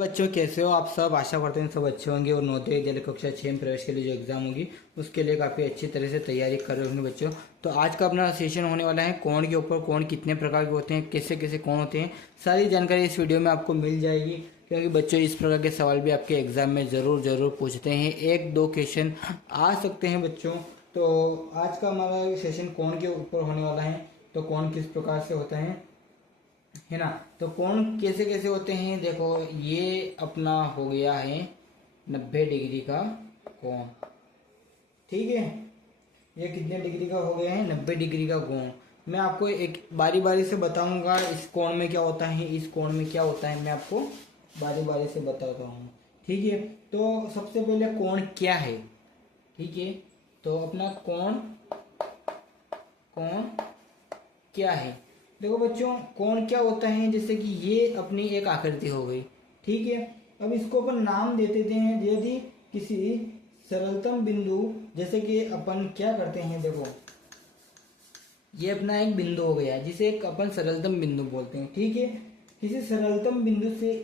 बच्चों कैसे हो आप सब। आशा करते हैं सब अच्छे होंगे और नवोदय विद्यालय कक्षा 6 में प्रवेश के लिए जो एग्जाम होगी उसके लिए काफ़ी अच्छी तरह से तैयारी कर रहे होंगे बच्चों। तो आज का अपना सेशन होने वाला है कोण के ऊपर। कोण कितने प्रकार के होते हैं, कैसे कैसे कोण होते हैं, सारी जानकारी इस वीडियो में आपको मिल जाएगी। क्योंकि बच्चों इस प्रकार के सवाल भी आपके एग्जाम में ज़रूर पूछते हैं, एक दो क्वेश्चन आ सकते हैं बच्चों। तो आज का हमारा सेशन कोण के ऊपर होने वाला है। तो कोण किस प्रकार से होता है ना। तो कोण कैसे कैसे होते हैं, देखो ये अपना हो गया है 90 डिग्री का कोण, ठीक है। ये कितने डिग्री का हो गया है, 90 डिग्री का कोण। मैं आपको एक बारी बारी से बताऊंगा इस कोण में क्या होता है, इस कोण में क्या होता है, मैं आपको बारी बारी से बताता हूँ, ठीक है। तो सबसे पहले कोण क्या है, ठीक है। तो अपना कोण क्या है, देखो बच्चों कोण क्या होता है, जैसे कि ये अपनी एक आकृति हो गई, ठीक है। अब इसको अपन नाम दे देते हैं। यदि किसी सरलतम बिंदु, जैसे कि अपन क्या करते हैं, देखो ये अपना एक बिंदु हो गया जिसे एक अपन सरलतम बिंदु बोलते हैं, ठीक है। किसी सरलतम बिंदु से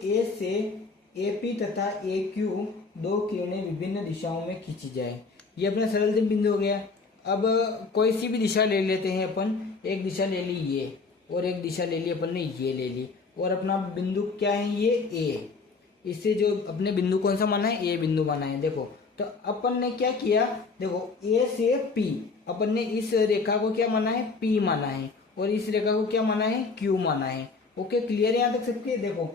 AP तथा AQ दो किरणें विभिन्न दिशाओं में खींची जाए, ये अपना सरलतम बिंदु हो गया। अब कोई सी भी दिशा ले लेते हैं अपन, एक दिशा ले ली ये और एक दिशा ले ली अपन ने ये ले ली, और अपना बिंदु क्या है ये A। इससे जो अपने बिंदु कौन सा माना है, A बिंदु माना है। देखो तो अपन ने क्या किया, देखो A से P अपन ने इस रेखा को क्या माना है, P माना है, और इस रेखा को क्या माना है, Q माना है। ओके, क्लियर है यहाँ तक सबके। देखो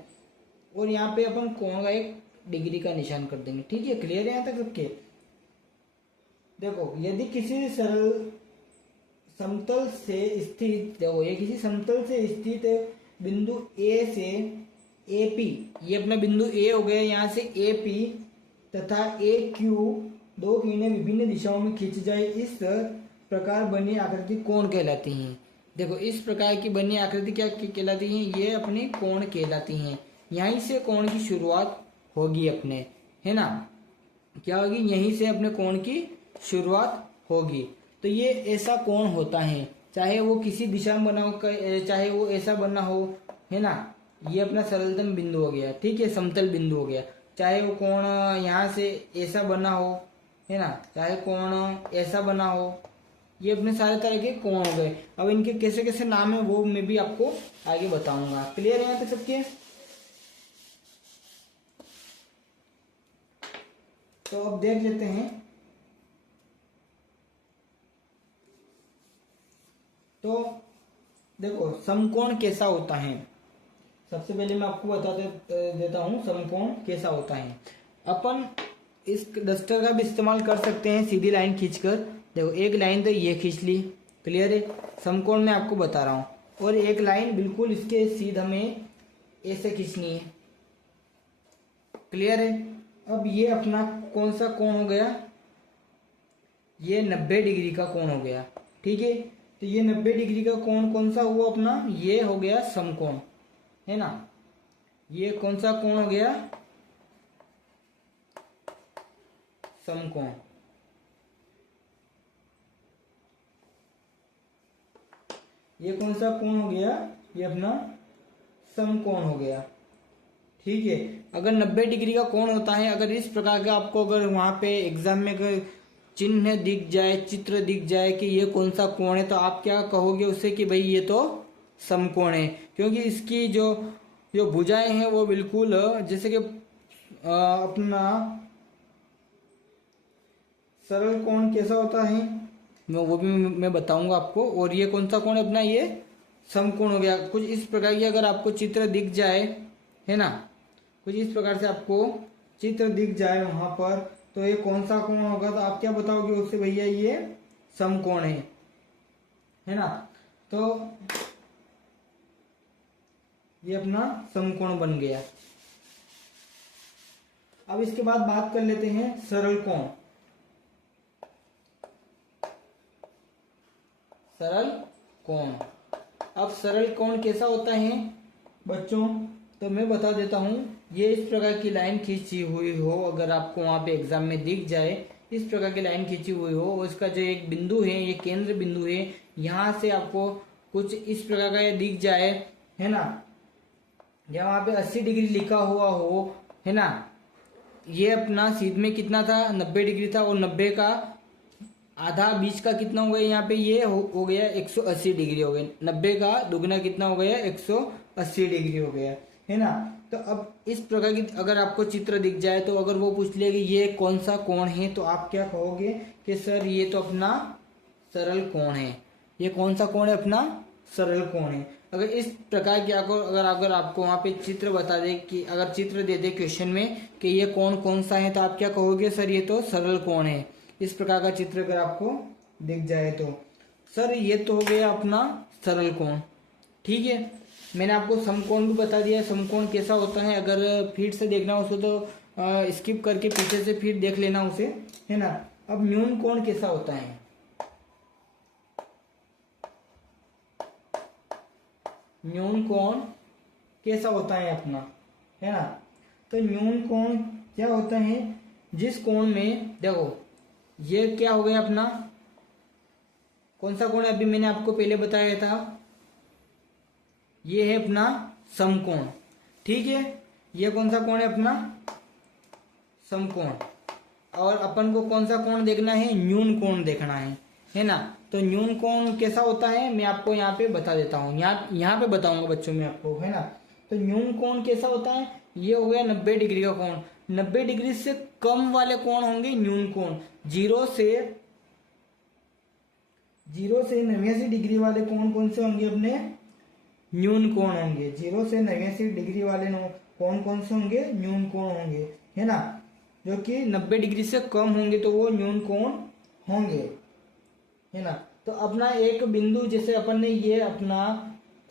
और यहाँ पे अपन कोण का एक डिग्री का निशान कर देंगे, ठीक है। क्लियर है यहाँ तक सबके। देखो यदि किसी सरल समतल से स्थित, देखो ये किसी समतल से स्थित बिंदु A से AP, ये अपना बिंदु A हो गया, यहाँ से AP तथा AQ दो किरणें विभिन्न दिशाओं में खींच जाए, इस प्रकार बनी आकृति कोण कहलाती है। देखो इस प्रकार की बनी आकृति क्या कहलाती है, ये अपनी कोण कहलाती हैं। यहीं से कोण की शुरुआत होगी अपने, है ना। क्या होगी, यहीं से अपने कोण की शुरुआत होगी। तो ये ऐसा कोण होता है, चाहे वो किसी दिशा में बना हो, चाहे वो ऐसा बना हो, है ना। ये अपना सरलतम बिंदु हो गया, ठीक है, समतल बिंदु हो गया। चाहे वो कोण यहाँ से ऐसा बना हो, है ना, चाहे कोण ऐसा बना हो, ये अपने सारे तरह के कोण हो गए। अब इनके कैसे कैसे नाम है वो मैं भी आपको आगे बताऊंगा। क्लियर है यहाँ तक सबके। तो अब देख लेते हैं। तो देखो समकोण कैसा होता है, सबसे पहले मैं आपको बता देता हूं समकोण कैसा होता है। अपन इस डस्टर का भी इस्तेमाल कर सकते हैं, सीधी लाइन खींचकर। देखो एक लाइन तो ये खींच ली, क्लियर है। समकोण मैं आपको बता रहा हूं, और एक लाइन बिल्कुल इसके सीधा में ऐसे खींचनी है, क्लियर है। अब ये अपना कौन सा कोण हो गया, ये 90 डिग्री का कोण हो गया, ठीक है। तो ये 90 डिग्री का कोण कौन सा हुआ अपना, ये हो गया समकोण, है ना। ये कौन सा कोण हो गया, समकोण। ये कौन सा कोण हो गया, ये अपना समकोण हो गया, ठीक है। अगर 90 डिग्री का कोण होता है, अगर इस प्रकार का आपको अगर वहां पे एग्जाम में अगर चिन्ह दिख जाए, चित्र दिख जाए कि ये कौन सा कोण है, तो आप क्या कहोगे उससे कि भाई ये तो समकोण है। क्योंकि इसकी जो भुजाएं हैं वो बिल्कुल जैसे कि अपना सरल कोण कैसा होता है वो भी मैं बताऊंगा आपको। और ये कौन सा कोण है अपना, ये समकोण हो गया। कुछ इस प्रकार की अगर आपको चित्र दिख जाए, है ना, कुछ इस प्रकार से आपको चित्र दिख जाए वहां पर, तो ये कौन सा कोण होगा, तो आप क्या बताओगे उससे, भैया ये समकोण है ना। तो ये अपना समकोण बन गया। अब इसके बाद बात कर लेते हैं सरल कोण। सरल कोण, अब सरल कोण कैसा होता है बच्चों, तो मैं बता देता हूं। ये इस प्रकार की लाइन खींची हुई हो, अगर आपको वहां पे एग्जाम में दिख जाए, इस प्रकार की लाइन खींची हुई हो, और इसका जो एक बिंदु है, ये केंद्र बिंदु है, यहां से आपको कुछ इस प्रकार का ये दिख जाए, है ना। या वहां पे 80 डिग्री लिखा हुआ हो, है ना। ये अपना सीध में कितना था, 90 डिग्री था, और 90 का आधा बीच का कितना हो गया यहाँ पे, ये हो गया 180 डिग्री हो गया। 90 का दुगना कितना हो गया, 180 डिग्री हो गया, है ना। तो अब इस प्रकार की अगर आपको चित्र दिख जाए, तो अगर वो पूछ ले कि ये कौन सा कोण है, तो आप क्या कहोगे कि सर ये तो अपना सरल कोण है। ये कौन सा कोण है, अपना सरल कोण है। अगर इस प्रकार की अगर आपको वहां पे चित्र बता दे, कि अगर चित्र दे दे क्वेश्चन में कि ये कोण कौन सा है, तो आप क्या कहोगे, सर ये तो सरल कोण है। इस प्रकार का चित्र अगर आपको दिख जाए तो सर ये तो हो गया अपना सरल कोण। ठीक है, मैंने आपको समकोण भी बता दिया है, समकोण कैसा होता है। अगर फिर से देखना हो उसको तो स्किप करके पीछे से फिर देख लेना उसे, है ना। अब न्यून कोण कैसा होता है, न्यून कोण कैसा होता है अपना, है ना। तो न्यून कोण क्या होता है, जिस कोण में देखो ये क्या हो गया अपना, कौन सा कोण है, अभी मैंने आपको पहले बताया था, ये है अपना समकोण। ठीक है, ये कौन सा कोण है, अपना समकोण। और अपन को कौन सा कोण देखना है, न्यून कोण देखना है ना। तो न्यून कोण कैसा होता है, मैं आपको यहाँ पे बता देता हूँ, यहाँ पे बताऊंगा बच्चों में आपको, है ना। तो न्यून कोण कैसा होता है, ये हो गया 90 डिग्री का कोण। 90 डिग्री से कम वाले कोण होंगे न्यून कोण। जीरो से 89 डिग्री वाले कोण कौन से होंगे, अपने न्यून कोण होंगे। 0 से 89 डिग्री वाले कोण कौन से होंगे, न्यून कोण होंगे, है ना। जो कि 90 डिग्री से कम होंगे तो वो न्यून कोण होंगे, है ना। तो अपना एक बिंदु, जैसे अपन ने ये अपना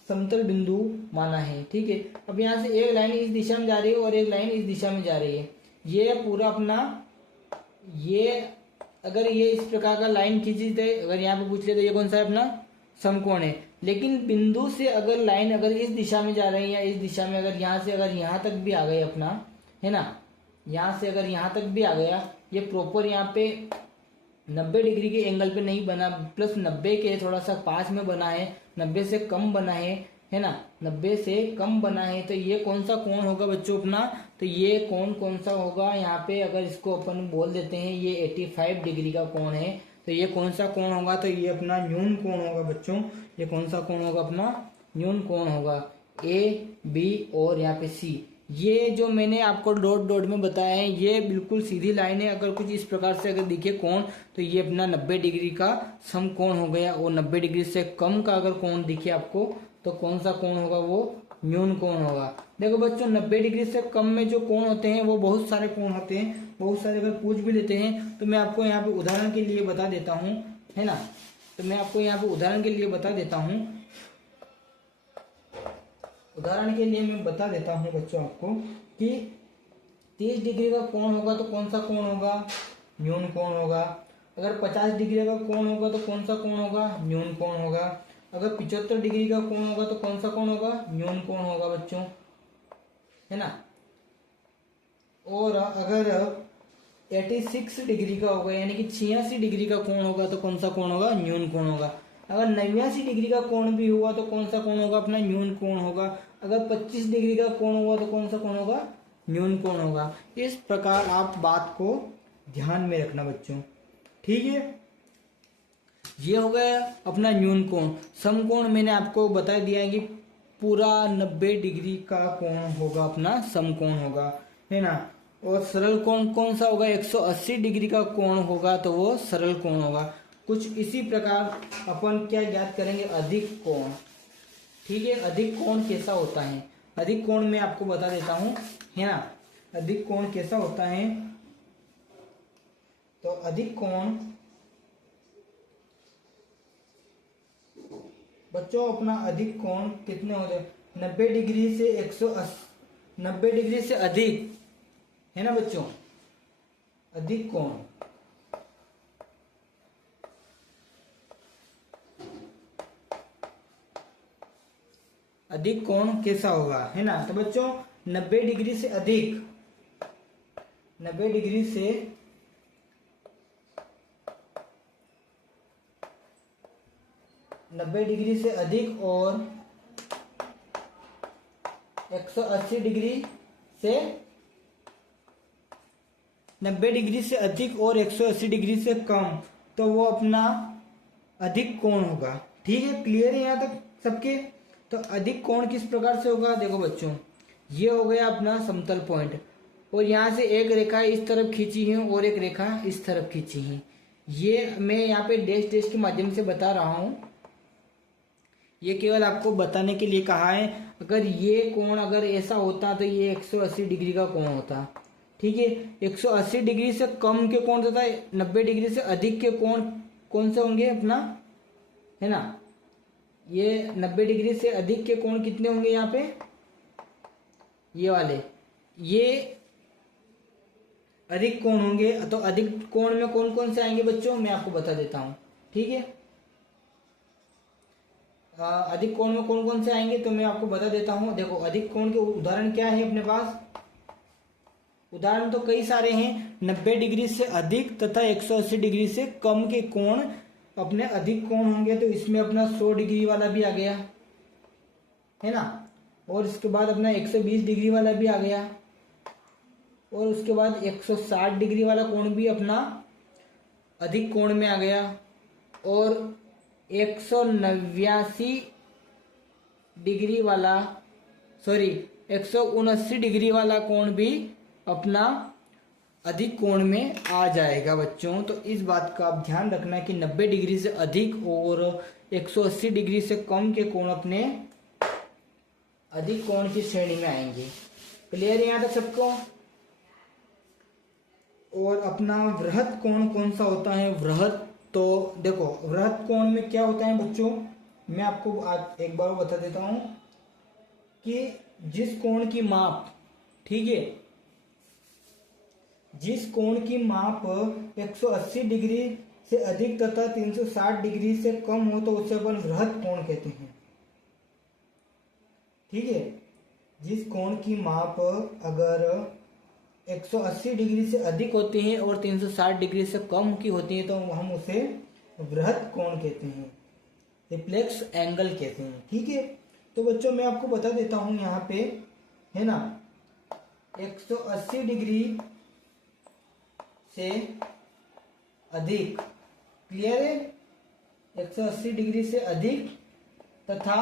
समतल बिंदु माना है, ठीक है। अब यहाँ से एक लाइन इस दिशा में जा रही है और एक लाइन इस दिशा में जा रही है। ये पूरा अपना, ये अगर ये इस प्रकार का लाइन खींची थे, अगर यहाँ पे पूछ ले तो ये कौन सा है, अपना समकोण है। लेकिन बिंदु से अगर लाइन अगर इस दिशा में जा रही है या इस दिशा में, अगर यहाँ से अगर यहाँ तक भी आ गए अपना, है ना, यहाँ से अगर यहाँ तक भी आ गया, ये प्रॉपर यहाँ पे 90 डिग्री के एंगल पे नहीं बना, प्लस 90 के थोड़ा सा पास में बना है, 90 से कम बना है ना, 90 से कम बना है, तो ये कौन सा कोण होगा बच्चों अपना, तो ये कोण कौन सा होगा, यहाँ पे अगर इसको अपन बोल देते हैं ये 85 डिग्री का कोण है, तो ये कौन सा कोण होगा, तो ये अपना न्यून कोण होगा बच्चों। ये कौन सा कोण होगा, अपना न्यून कोण होगा। ए, बी और यहाँ पे सी, ये जो मैंने आपको डॉट डॉट में बताया है, ये बिल्कुल सीधी लाइन है। अगर कुछ इस प्रकार से अगर दिखे कोण, तो ये अपना 90 डिग्री का समकोण हो गया। और 90 डिग्री से कम का अगर कोण दिखे आपको, तो कौन सा कोण होगा, वो न्यून कोण होगा। देखो बच्चों, 90 डिग्री से कम में जो कोण होते हैं वो बहुत सारे कोण होते हैं, बहुत सारे अगर पूछ भी लेते हैं, तो मैं आपको यहाँ पे उदाहरण के लिए बता देता हूँ, है ना। तो मैं आपको यहाँ पे उदाहरण के लिए बता देता हूँ, उदाहरण के लिए मैं बता देता हूँ बच्चों आपको कि 30 डिग्री का कोण होगा तो कौन सा कोण होगा, न्यून कोण होगा। अगर 50 डिग्री का कोण होगा तो कौन सा कोण होगा, न्यून कोण होगा। अगर 75 डिग्री का कोण होगा तो कौन सा कोण होगा, न्यून कोण होगा बच्चों, है ना। और अगर 86 डिग्री का होगा, यानी कि 86 डिग्री का कोण होगा, तो कौन सा कोण होगा, न्यून कोण होगा। अगर 89 डिग्री का कोण भी हुआ तो कौन सा कोण होगा, अपना न्यून कोण होगा। अगर 25 डिग्री का कोण हुआ तो कौन सा कोण होगा, न्यून कोण होगा। इस प्रकार आप बात को ध्यान में रखना बच्चों, ठीक है। ये हो गया अपना न्यून कोण। समकोण मैंने आपको बता दिया है कि पूरा 90 डिग्री का कोण होगा, अपना समकोण होगा, है ना। और सरल कोण कौन सा होगा, 180 डिग्री का कोण होगा तो वो सरल कोण होगा। कुछ इसी प्रकार अपन क्या ज्ञात करेंगे, अधिक कोण, ठीक है। अधिक कोण कैसा होता है, अधिक कोण मैं आपको बता देता हूं, है ना। अधिक कोण कैसा होता है, तो अधिक कोण बच्चों, अपना अधिक कोण कितने हो जाए, 90 डिग्री से 180, 90 डिग्री से अधिक, है ना बच्चों। अधिक कोण, अधिक कोण कैसा होगा, है ना। तो बच्चों 90 डिग्री से अधिक, 90 डिग्री से 90 डिग्री से अधिक और 180 डिग्री से 90 डिग्री से अधिक और 180 डिग्री से कम, तो वो अपना अधिक कोण होगा। ठीक है, क्लियर है यहाँ तक सबके। तो अधिक कोण किस प्रकार से होगा, देखो बच्चों, ये हो गया अपना समतल पॉइंट, और यहाँ से एक रेखा इस तरफ खींची है और एक रेखा इस तरफ खींची है। ये मैं यहाँ पे डैश डैश के माध्यम से बता रहा हूँ, ये केवल आपको बताने के लिए कहा है। अगर ये कोण अगर ऐसा होता तो ये 180 डिग्री का कोण होता। ठीक है, 180 डिग्री से कम के कोण तथा 90 डिग्री से अधिक के कोण कौन से होंगे अपना, है ना। ये 90 डिग्री से अधिक के कोण कितने होंगे यहाँ पे, ये वाले, ये अधिक कोण होंगे। तो अधिक कोण में कौन कौन से आएंगे बच्चों, मैं आपको बता देता हूं। ठीक है, अधिक कोण में कौन कौन से आएंगे तो मैं आपको बता देता हूं। देखो, अधिक कोण के उदाहरण क्या है अपने पास, उदाहरण तो कई सारे हैं। 90 डिग्री से अधिक तथा 180 डिग्री से कम के कोण अपने अधिक कोण होंगे। तो इसमें अपना 100 डिग्री वाला भी आ गया, है ना, और इसके बाद अपना 120 डिग्री वाला भी आ गया, और उसके बाद 160 डिग्री वाला कोण भी अपना अधिक कोण में आ गया, और 189 डिग्री वाला 179 डिग्री वाला कोण भी अपना अधिक कोण में आ जाएगा बच्चों। तो इस बात का आप ध्यान रखना कि 90 डिग्री से अधिक और 180 डिग्री से कम के कोण अपने अधिक कोण की श्रेणी में आएंगे। क्लियर है यहाँ तक सबको। और अपना वृहत कोण कौन सा होता है, वृहत, तो देखो वृहत कोण में क्या होता है बच्चों, मैं आपको आज एक बार बता देता हूं कि जिस कोण की माप, ठीक है, जिस कोण की माप 180 डिग्री से अधिक तथा 360 डिग्री से कम हो तो उसे अपन वृहत कोण कहते हैं। ठीक है, जिस कोण की माप अगर 180 डिग्री से अधिक होती हैं और 360 डिग्री से कम की होती है तो हम उसे वृहत कोण कहते हैं, रिफ्लेक्स एंगल कहते हैं। ठीक है, तो बच्चों मैं आपको बता देता हूं यहाँ पे, है ना, 180 डिग्री से अधिक, क्लियर है, 180 डिग्री से अधिक तथा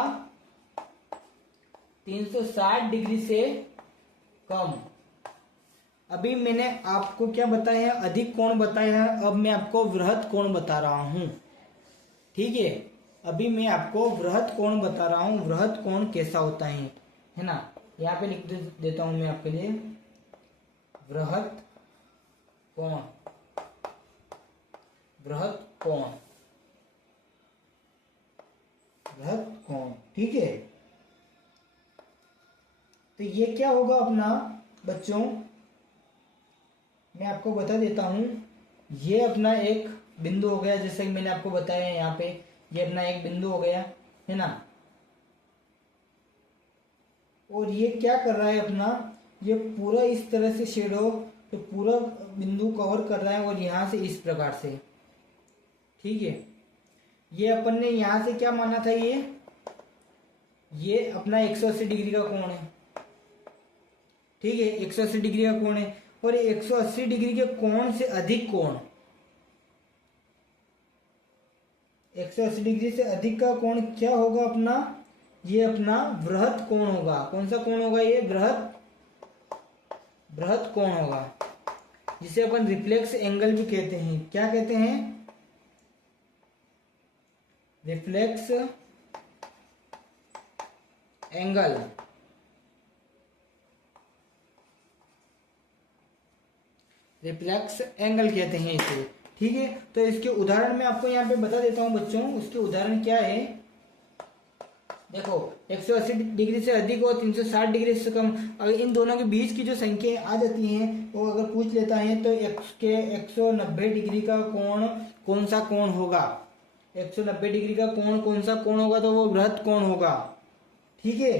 360 डिग्री से कम। अभी मैंने आपको क्या बताया है, अधिक कोण बताया है, अब मैं आपको वृहत कोण बता रहा हूं। ठीक है, अभी मैं आपको वृहत कोण बता रहा हूं, वृहत कोण कैसा होता है ना। यहाँ पे लिख देता हूं मैं आपके लिए, वृहत कोण, वृहत कोण, वृहत कोण। ठीक है, तो ये क्या होगा अपना बच्चों, मैं आपको बता देता हूं। ये अपना एक बिंदु हो गया, जैसे कि मैंने आपको बताया है यहाँ पे, ये अपना एक बिंदु हो गया, है ना। और ये क्या कर रहा है अपना, ये पूरा इस तरह से शेडो, तो पूरा बिंदु कवर कर रहा है, और यहां से इस प्रकार से। ठीक है, ये अपन ने यहां से क्या माना था, ये अपना 180 डिग्री का कोण है। ठीक है, 180 डिग्री का कोण है, और ये 180 डिग्री के कोण से अधिक कोण, 180 डिग्री से अधिक का कोण क्या होगा अपना, ये अपना वृहत कोण होगा। कौन सा कोण होगा, ये वृहत कोण होगा, जिसे अपन रिफ्लेक्स एंगल भी कहते हैं। क्या कहते हैं, रिफ्लेक्स एंगल। रिफ्लेक्स एंगल कहते हैं इसे। ठीक है, तो इसके उदाहरण मैं आपको यहाँ पे बता देता हूँ बच्चों, उसके उदाहरण क्या है। देखो, 180 डिग्री से अधिक और 360 डिग्री से कम, अगर इन दोनों के बीच की जो संख्या आ जाती हैं वो अगर पूछ लेता है तो 190 डिग्री का कोण कौन सा कोण होगा, 190 डिग्री का कोण कौन सा कोण होगा, तो वो वृहत कोण होगा। ठीक है,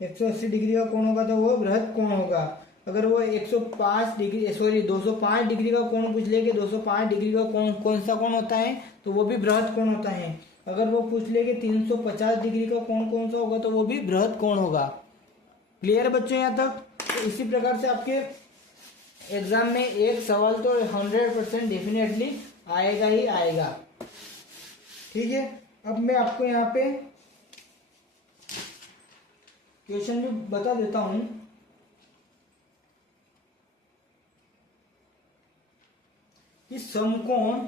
180 डिग्री का कोण होगा तो वो वृहत कोण होगा। अगर वो 205 डिग्री का कोण पूछ ले कि 205 डिग्री का कोण कौन सा कोण होता है, तो वो भी वृहत कोण होता है। अगर वो पूछ ले कि 350 डिग्री का कोण कौन सा होगा, तो वो भी वृहत कोण होगा। क्लियर है बच्चों यहाँ तक। तो इसी प्रकार से आपके एग्जाम में एक सवाल तो 100% डेफिनेटली आएगा ही आएगा। ठीक है, अब मैं आपको यहाँ पे क्वेश्चन भी बता देता हूं कि समकोण,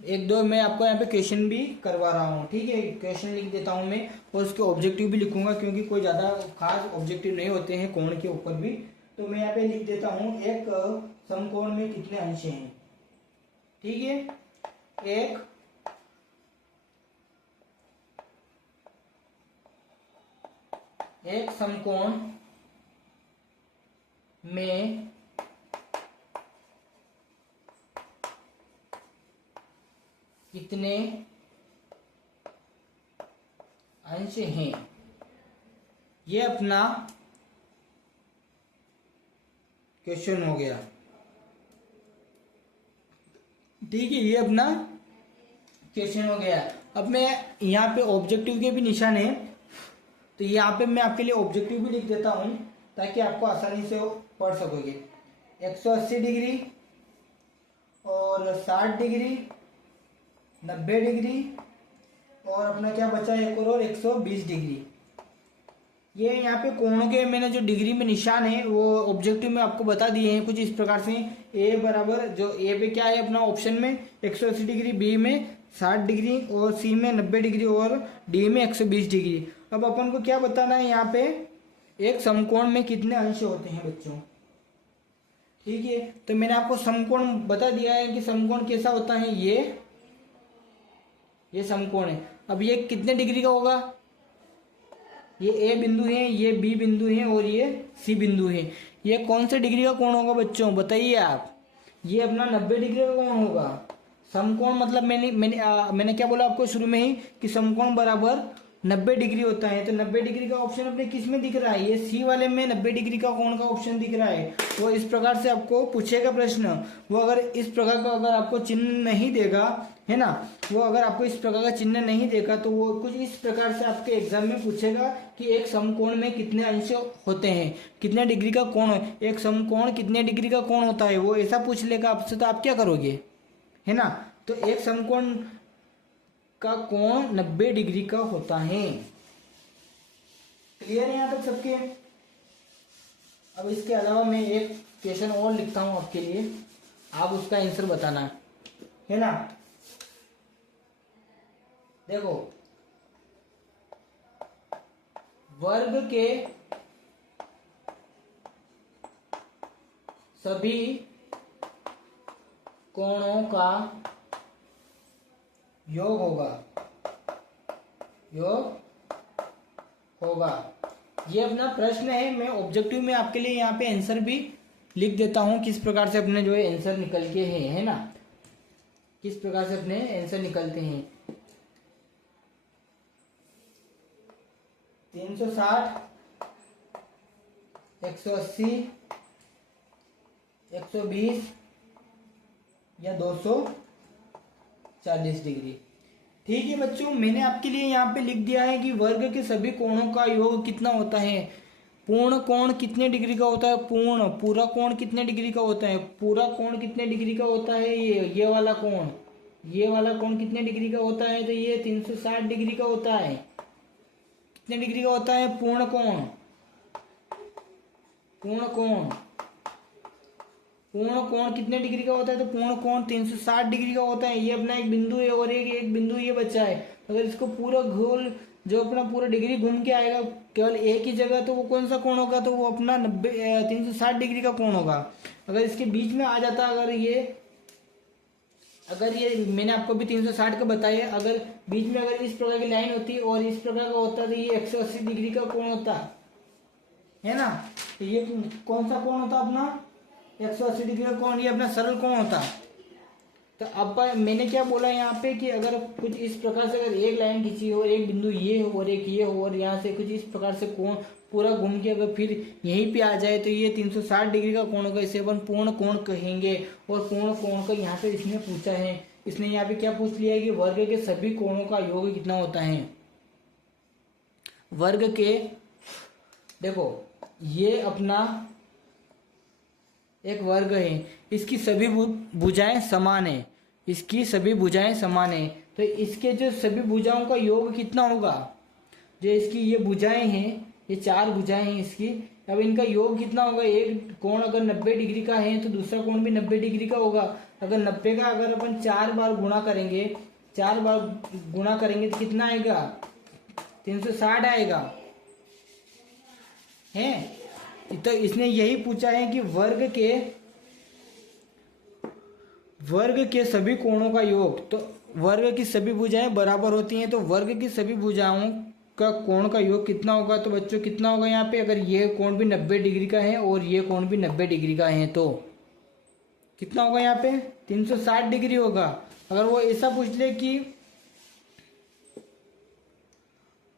एक दो मैं आपको यहाँ पे क्वेश्चन भी करवा रहा हूँ। ठीक है, क्वेश्चन लिख देता हूँ मैं और उसके ऑब्जेक्टिव भी लिखूंगा, क्योंकि कोई ज़्यादा खास ऑब्जेक्टिव नहीं होते हैं कोण के ऊपर भी। तो मैं यहाँ पे लिख देता हूँ, एक समकोण में कितने अंश हैं। ठीक है, एक समकोण में कितने अंश हैं, ये अपना क्वेश्चन हो गया। ठीक है, ये अपना क्वेश्चन हो गया। अब मैं यहाँ पे ऑब्जेक्टिव के भी निशान है, तो यहाँ पे मैं आपके लिए ऑब्जेक्टिव भी लिख देता हूँ ताकि आपको आसानी से पढ़ सकोगे। 180 डिग्री और 60 डिग्री, 90 डिग्री और अपना क्या बचा एक और 120 डिग्री। ये यहाँ पे कोणों के मैंने जो डिग्री में निशान है वो ऑब्जेक्टिव में आपको बता दिए हैं कुछ इस प्रकार से। ए बराबर, जो ए पे क्या है अपना ऑप्शन में 180 डिग्री, बी में 60 डिग्री और सी में 90 डिग्री और डी में 120 डिग्री। अब अपन को क्या बताना है यहाँ पे, एक समकोण में कितने अंश होते हैं बच्चों। ठीक है, तो मैंने आपको समकोण बता दिया है कि समकोण कैसा होता है। ये समकोण है। अब ये कितने डिग्री का होगा, ये ए बिंदु है, ये बी बिंदु है और ये सी बिंदु है। ये कौन से डिग्री का कोण होगा बच्चों, बताइए आप। ये अपना 90 डिग्री का कोण होगा। समकोण मतलब मैंने क्या बोला आपको शुरू में ही कि समकोण बराबर 90 डिग्री होता है। तो 90 डिग्री का ऑप्शन अपने किस में दिख रहा है, ये सी वाले में 90 डिग्री का कोण का ऑप्शन दिख रहा है। वो इस प्रकार से आपको पूछेगा प्रश्न, वो अगर इस प्रकार का अगर आपको चिन्ह नहीं देगा, है ना, वो अगर आपको इस प्रकार का चिन्ह नहीं देगा तो वो कुछ इस प्रकार से आपके एग्जाम में पूछेगा कि एक समकोण में कितने अंश होते हैं, कितने डिग्री का कोण है, एक समकोण कितने डिग्री का कोण होता है, वो ऐसा पूछ लेगा आपसे। तो आप क्या करोगे, है ना। तो एक समकोण का कोण 90 डिग्री का होता है। क्लियर है यहां तक सबके। अब इसके अलावा मैं एक क्वेश्चन और लिखता हूं आपके लिए, आप उसका आंसर बताना, है ना। देखो, वर्ग के सभी कोणों का योग होगा। ये अपना प्रश्न है। मैं ऑब्जेक्टिव में आपके लिए यहाँ पे आंसर भी लिख देता हूं, किस प्रकार से अपने जो है आंसर निकल के है ना, किस प्रकार से अपने आंसर निकलते हैं। 360, 180, 120 या 240 डिग्री। ठीक है बच्चों, मैंने आपके लिए यहाँ पे लिख दिया है कि वर्ग के सभी कोणों का योग कितना होता है। पूर्ण कोण कितने डिग्री का होता है, पूरा कोण कितने डिग्री का होता है, पूरा कोण कितने डिग्री का होता है, ये वाला कोण कितने डिग्री का होता है, तो ये 360 डिग्री का होता है। कितने डिग्री का होता है पूर्ण कोण कितने डिग्री का होता है, तो पूर्ण कोण 360 डिग्री का होता है। ये अपना एक बिंदु है और एक बिंदु ये बचा है। अगर इसको पूरा गोल जो अपना पूरा डिग्री घूम के आएगा केवल एक ही जगह, तो वो कौन सा कोण होगा, तो वो अपना 360 डिग्री का कोण होगा। अगर इसके बीच में आ जाता, अगर ये मैंने आपको भी 360 का बताया, अगर बीच में अगर इस प्रकार की लाइन होती और इस प्रकार का होता तो ये 180 डिग्री का कोण होता, है ना। तो ये कौन सा कोण होता अपना 180 डिग्री का कोण, ये अपना सरल कोण होता। तो अब मैंने क्या बोला यहाँ पे कि अगर कुछ इस प्रकार से अगर एक लाइन खींची हो, एक बिंदु ये हो और एक ये हो और यहाँ से कुछ इस प्रकार से कोण पूरा घूम के अगर फिर यहीं पे आ जाए, तो ये 360 डिग्री का कोण होगा। इसे अपन पूर्ण कोण कहेंगे। और पूर्ण कोण का यहाँ पे इसने पूछा है, इसने यहाँ पे क्या पूछ लिया है कि वर्ग के सभी कोणों का योग कितना होता है। वर्ग के, देखो ये अपना एक वर्ग है, इसकी सभी भुजाएं समान है, इसकी सभी भुजाएं समान है, तो इसके जो सभी भुजाओं का योग कितना होगा? जो इसकी ये भुजाएं हैं, ये 4 भुजाएं हैं इसकी, अब इनका योग कितना होगा? एक कोण अगर 90 डिग्री का है तो दूसरा कोण भी 90 डिग्री का होगा। अगर 90 का अगर अपन 4 बार गुणा करेंगे, 4 बार गुणा करेंगे तो कितना आएगा? 360 आएगा है। तो इसने यही पूछा है कि वर्ग के सभी कोणों का योग, तो वर्ग की सभी भुजाएं बराबर होती हैं, तो वर्ग की सभी भुजाओं का कोण का योग कितना होगा? तो बच्चों कितना होगा यहाँ पे? अगर ये कोण भी 90 डिग्री का है और ये कोण भी 90 डिग्री का है तो कितना होगा यहाँ पे? 360 डिग्री होगा। अगर वो ऐसा पूछ ले कि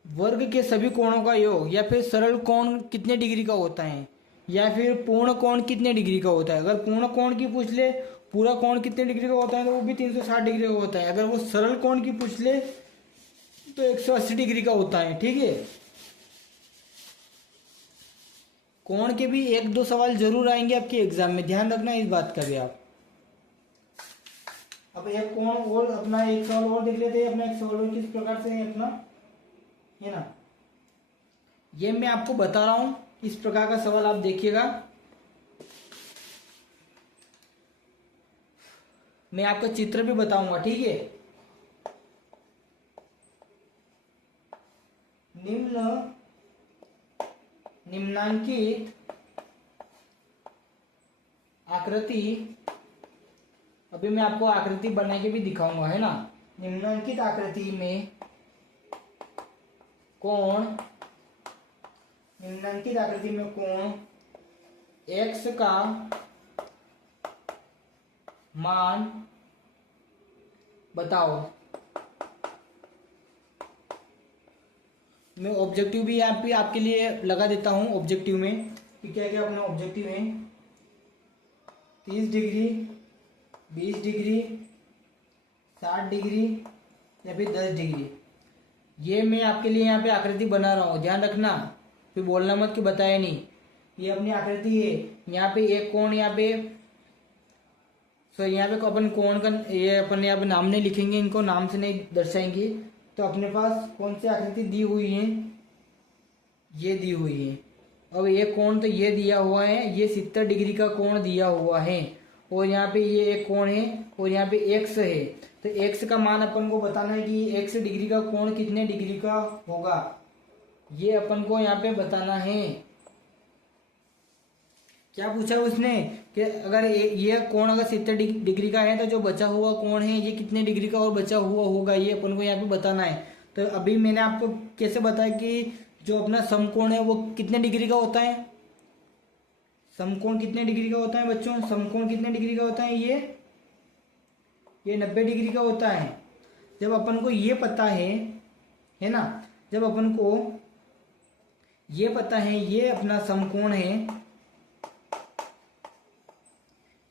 वर्ग के सभी कोणों का योग, या फिर सरल कोण कितने डिग्री का होता है, या फिर पूर्ण कोण कितने डिग्री का होता है, अगर पूर्ण कोण की पूछ ले पूरा कोण कितने डिग्री का होता है तो वो भी 360 डिग्री का होता है। अगर वो सरल कोण की पूछ ले तो 180 डिग्री का होता है। ठीक है, कोण के भी 1-2 सवाल जरूर आएंगे आपके एग्जाम में, ध्यान रखना इस बात का भी आप। अब एक कोण और अपना एक सवाल और देख लेते हैं। अपना एक सवाल और किस प्रकार से है अपना, है ना, ये मैं आपको बता रहा हूं, इस प्रकार का सवाल आप देखिएगा। मैं आपको चित्र भी बताऊंगा। ठीक है, निम्नांकित आकृति, अभी मैं आपको आकृति बना के भी दिखाऊंगा, है ना। निम्नांकित आकृति में कोण x का मान बताओ। मैं ऑब्जेक्टिव भी यहाँ पे आपके लिए लगा देता हूँ। ऑब्जेक्टिव में कि क्या क्या अपना ऑब्जेक्टिव है, 30 डिग्री, 20 डिग्री, 60 डिग्री या फिर 10 डिग्री। ये मैं आपके लिए यहाँ पे आकृति बना रहा हूँ, ध्यान रखना, फिर बोलना मत कि बताया नहीं। ये अपनी आकृति है, यहाँ पे एक कोण, यहाँ पे यहाँ पे अपन कोण का ये अपन यहाँ पे नाम नहीं लिखेंगे, इनको नाम से नहीं दर्शाएंगे। तो अपने पास कौन सी आकृति दी हुई है? ये दी हुई है। अब ये कोण तो ये दिया हुआ है, ये 70 डिग्री का कोण दिया हुआ है, और यहाँ पे ये एक कोण है, और यहाँ पे x है। तो x का मान अपन को बताना है कि x डिग्री का कोण कितने डिग्री का होगा, ये अपन को यहाँ पे बताना है। क्या पूछा उसने कि अगर ये कोण अगर 70 डिग्री का है तो जो बचा हुआ कोण है ये कितने डिग्री का और बचा हुआ होगा, ये अपन को यहाँ पे बताना है। तो अभी मैंने आपको कैसे बताया कि जो अपना समकोण है वो कितने डिग्री का होता है? समकोण कितने डिग्री का होता है बच्चों? समकोण कितने डिग्री का होता है? ये 90 डिग्री का होता है। जब अपन को ये पता है ना, जब अपन को ये पता है ये अपना समकोण है,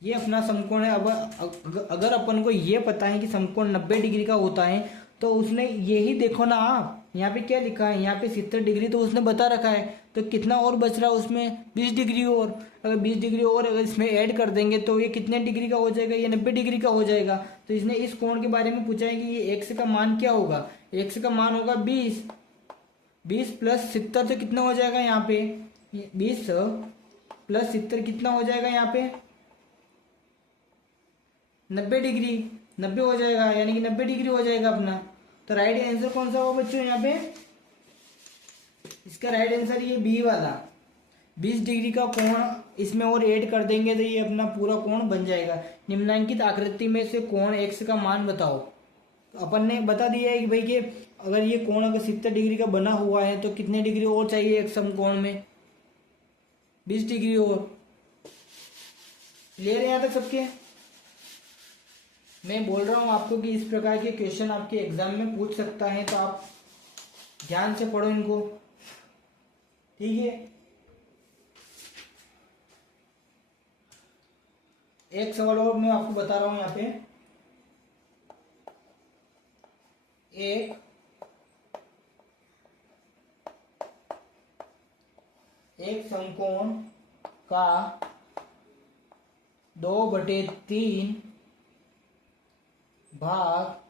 ये अपना समकोण है। अब अगर अपन को ये पता है कि समकोण 90 डिग्री का होता है तो उसने यही देखो ना आप, यहाँ पे क्या लिखा है, यहाँ पे 70 डिग्री तो उसने बता रखा है, तो कितना और बच रहा है उसमें? 20 डिग्री और। अगर 20 डिग्री और अगर इसमें ऐड कर देंगे तो ये कितने डिग्री का हो जाएगा? ये 90 डिग्री का हो जाएगा। तो इसने इस कोण के बारे में पूछा है कि ये x का मान क्या होगा? x का मान होगा 20, 20 प्लस 70 तो कितना हो जाएगा यहाँ पे? 20 प्लस 70 कितना हो जाएगा यहाँ पे? 90 डिग्री, 90 हो जाएगा, यानी कि 90 डिग्री हो जाएगा अपना। तो राइट आंसर कौन सा होगा बच्चों यहाँ पे? इसका राइट आंसर ये बी वाला, 20 डिग्री का कोण इसमें और ऐड कर देंगे तो ये अपना पूरा कोण बन जाएगा। निम्नांकित आकृति में से कोण x का मान बताओ। तो अपन ने बता दिया है कि भाई कि अगर ये कोण अगर 70 डिग्री का बना हुआ है तो कितने डिग्री और चाहिए एक समकोण में? 20 डिग्री और। क्लियर है यहाँ तक सबके? मैं बोल रहा हूँ आपको कि इस प्रकार के क्वेश्चन आपके एग्जाम में पूछ सकता है, तो आप ध्यान से पढ़ो इनको। ठीक है, एक सवाल और मैं आपको बता रहा हूं यहाँ पे। एक समकोण का 2/3 भाग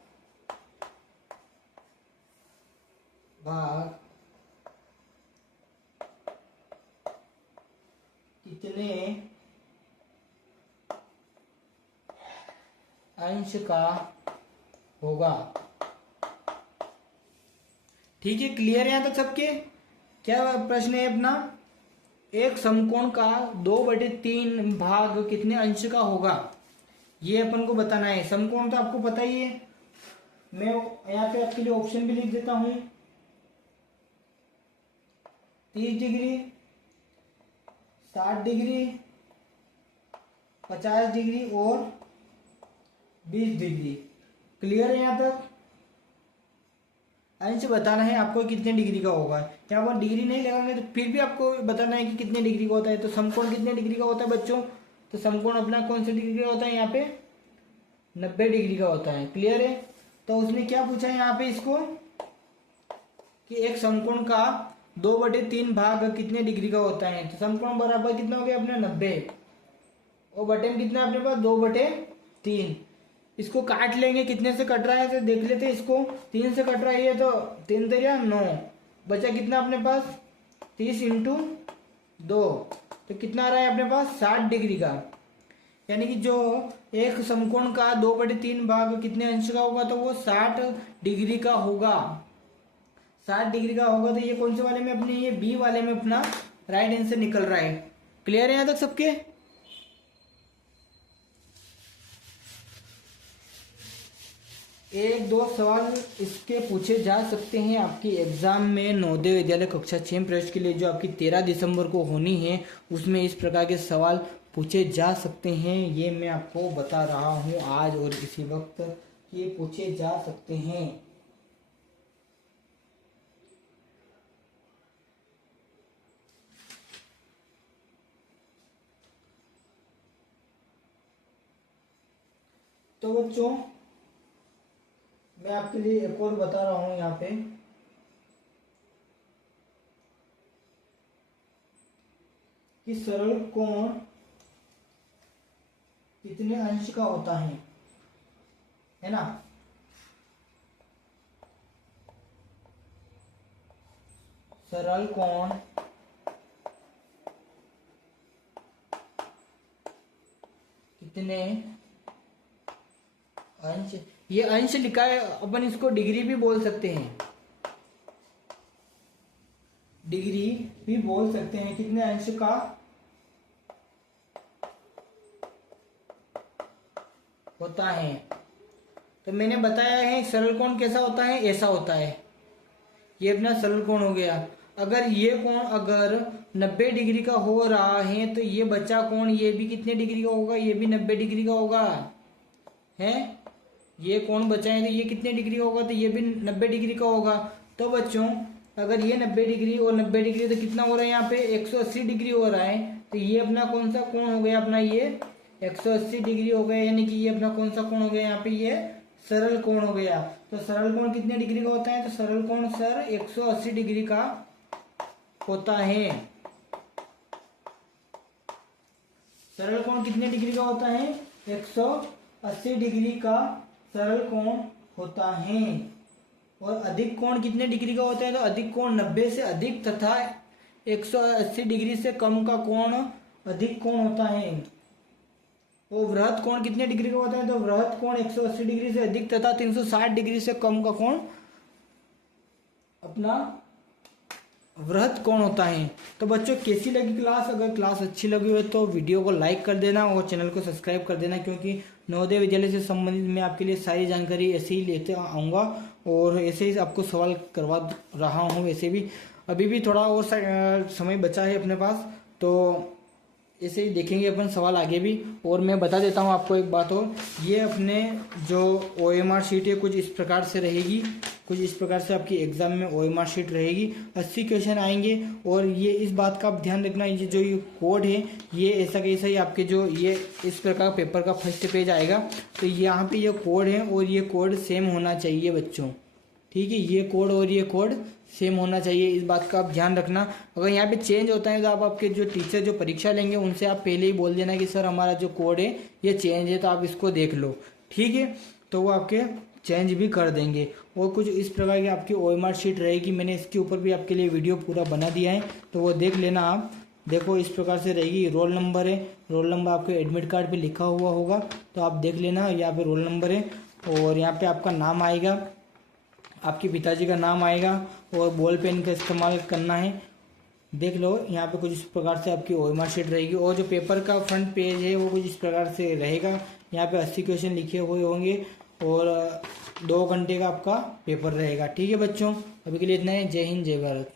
कितने अंश का होगा। ठीक है, क्लियर है यहाँ तक सबके। क्या प्रश्न है अपना, एक समकोण का 2/3 भाग कितने अंश का होगा, ये अपन को बताना है। समकोण तो आपको पता ही है, मैं यहाँ पे आपके लिए ऑप्शन भी लिख देता हूं। 30 डिग्री, 60 डिग्री, 50 डिग्री और 20 डिग्री। क्लियर है यहाँ तक। अंश बताना है आपको कितने डिग्री का होगा। यहाँ पर डिग्री नहीं लगाएंगे तो फिर भी आपको बताना है कि कितने डिग्री का होता है। तो समकोण कितने डिग्री का होता है बच्चों, तो समकोण अपना कौन से डिग्री का होता है, यहाँ पे 90 डिग्री का होता है। क्लियर है। तो उसने क्या पूछा है यहाँ पे इसको कि एक समकोण का 2/3 भाग कितने डिग्री का होता है। तो समकोण बराबर कितना हो गया अपने 90 और बटे में कितना अपने पास 2/3। इसको काट लेंगे, कितने से कट रहा है तो देख लेते हैं। इसको 3 से कट रहा है तो 3 3 9, बचा कितना अपने पास 30 × 2, तो कितना आ रहा है अपने पास 60 डिग्री का। यानी कि जो एक समकोण का 2/3 भाग कितने अंश का होगा, तो वो 60 डिग्री का होगा। 60 डिग्री का होगा। तो ये कौन से वाले में अपने, ये बी वाले में अपना राइट आंसर निकल रहा है। क्लियर है यहाँ तक सबके। एक दो सवाल इसके पूछे जा सकते हैं आपकी एग्जाम में। नवोदय विद्यालय कक्षा 6 प्रवेश के लिए जो आपकी 13 दिसंबर को होनी है, उसमें इस प्रकार के सवाल पूछे जा सकते हैं। ये मैं आपको बता रहा हूँ आज और इसी वक्त, ये पूछे जा सकते हैं। तो बच्चों मैं आपके लिए एक और बता रहा हूं यहाँ पे कि सरल कोण कितने अंश का होता है ना। सरल कोण कितने अंश, ये अंश लिखा है, अपन इसको डिग्री भी बोल सकते हैं, डिग्री भी बोल सकते हैं। कितने अंश का होता है। तो मैंने बताया है सरल कोण कैसा होता है, ऐसा होता है। ये अपना सरल कोण हो गया। अगर ये कोण अगर 90 डिग्री का हो रहा है तो ये बचा कोण ये भी कितने डिग्री का होगा, ये भी 90 डिग्री का होगा है। ये कोण बचा है तो ये कितने डिग्री का होगा, तो ये भी 90 डिग्री का होगा। तो बच्चों अगर ये 90 डिग्री और 90 डिग्री तो कितना हो रहा है यहाँ पे 180 डिग्री हो रहा है। तो ये अपना कौन सा कोण हो गया, अपना ये 180 डिग्री हो गया। यानी कि ये अपना कौन सा कोण हो गया, यहाँ पे ये सरल कोण हो गया। तो सरल कोण कितने डिग्री का होता है, तो सरल कोण सर 180 डिग्री का होता है। सरल कोण कितने डिग्री का होता है, 180 डिग्री का सरल कोण होता है। और अधिक कोण कितने डिग्री का होता है, तो अधिक कोण 90 से अधिक तथा 180 डिग्री से कम का कोण अधिक कोण होता है। वो वृहत कोण कितने डिग्री का होता है, तो वृहत कोण 180 डिग्री से अधिक तथा 360 डिग्री से कम का कोण अपना वृहत कोण होता है। तो बच्चों कैसी लगी क्लास, अगर क्लास अच्छी लगी हो तो वीडियो को लाइक कर देना और चैनल को सब्सक्राइब कर देना, क्योंकि नवोदय विद्यालय से संबंधित मैं आपके लिए सारी जानकारी ऐसे ही लेते आऊँगा और ऐसे ही आपको सवाल करवा रहा हूँ। वैसे भी अभी भी थोड़ा और समय बचा है अपने पास, तो ऐसे ही देखेंगे अपन सवाल आगे भी। और मैं बता देता हूँ आपको एक बात और, ये अपने जो OMR शीट है कुछ इस प्रकार से रहेगी, कुछ इस प्रकार से आपकी एग्जाम में OMR शीट रहेगी। 80 क्वेश्चन आएंगे। और ये इस बात का आप ध्यान रखना, ये जो ये कोड है ये ऐसा कैसा ही आपके जो ये इस प्रकार पेपर का फर्स्ट पेज आएगा, तो यहाँ पे ये कोड है और ये कोड सेम होना चाहिए बच्चों। ठीक है, ये कोड और ये कोड सेम होना चाहिए, इस बात का आप ध्यान रखना। अगर यहाँ पे चेंज होता है तो आप आपके जो टीचर जो परीक्षा लेंगे उनसे आप पहले ही बोल देना कि सर हमारा जो कोड है ये चेंज है, तो आप इसको देख लो, ठीक है। तो वो आपके चेंज भी कर देंगे। और कुछ इस प्रकार की आपकी OMR शीट रहेगी, मैंने इसके ऊपर भी आपके लिए वीडियो पूरा बना दिया है, तो वो देख लेना आप। देखो इस प्रकार से रहेगी, रोल नंबर है, रोल नंबर आपके एडमिट कार्ड पे लिखा हुआ होगा, तो आप देख लेना, यहाँ पे रोल नंबर है और यहाँ पे आपका नाम आएगा, आपके पिताजी का नाम आएगा और बॉल पेन का इस्तेमाल करना है। देख लो यहाँ पे कुछ इस प्रकार से आपकी OMR शीट रहेगी। और जो पेपर का फ्रंट पेज है वो कुछ इस प्रकार से रहेगा, यहाँ पे 80 क्वेश्चन लिखे हुए होंगे और 2 घंटे का आपका पेपर रहेगा, ठीक है बच्चों। अभी के लिए इतना ही। जय हिंद, जय भारत।